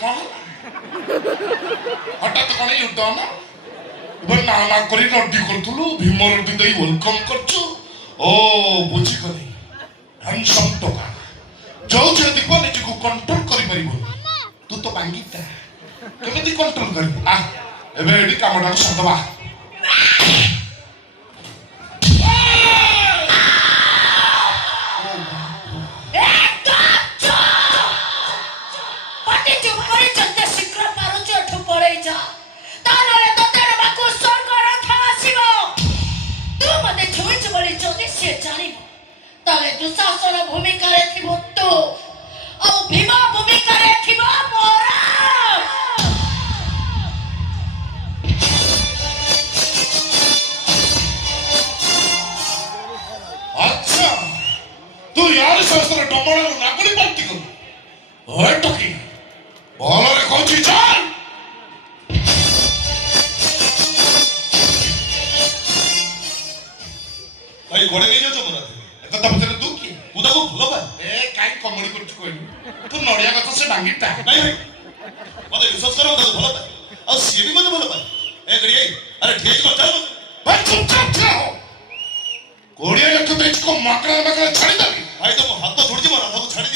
कौन हठात कौन युद्ध ना इबन ना ना करी नड्डी करथुलु भीमर बिंदई वेलकम करछु ओ बुझी करी हैंडसम टोका जो जल्दी को निज को कंट्रोल करि परिबो तू तो बांगीता केमिति कंट्रोल करि आ एबे एडी कामडा सदबा दुशासन भूमिका थी तू और भीमा भूमिका थी मोरा अच्छा तू यार शास्त्र डमळ नागुली पार्टी कर ओए टकी बोलो रे कोची चल भाई घोड़े नहीं जो मोरा कथा पचरे तू की कुदा को भलो बा ए काई कमड़ी करछ कोइ तू नडिया कथा से भांगीता नहीं भाई मते विश्वास करो तो भलो बा और सी भी मते भलो बा ए गड़ी अरे ठीक को चल भाई चुपचाप रहो कोड़िया रख बेच को माकड़ा मकड़ा छाड़ी दबी भाई तो हाथ तो छोड़ दी मोरा को छाड़ी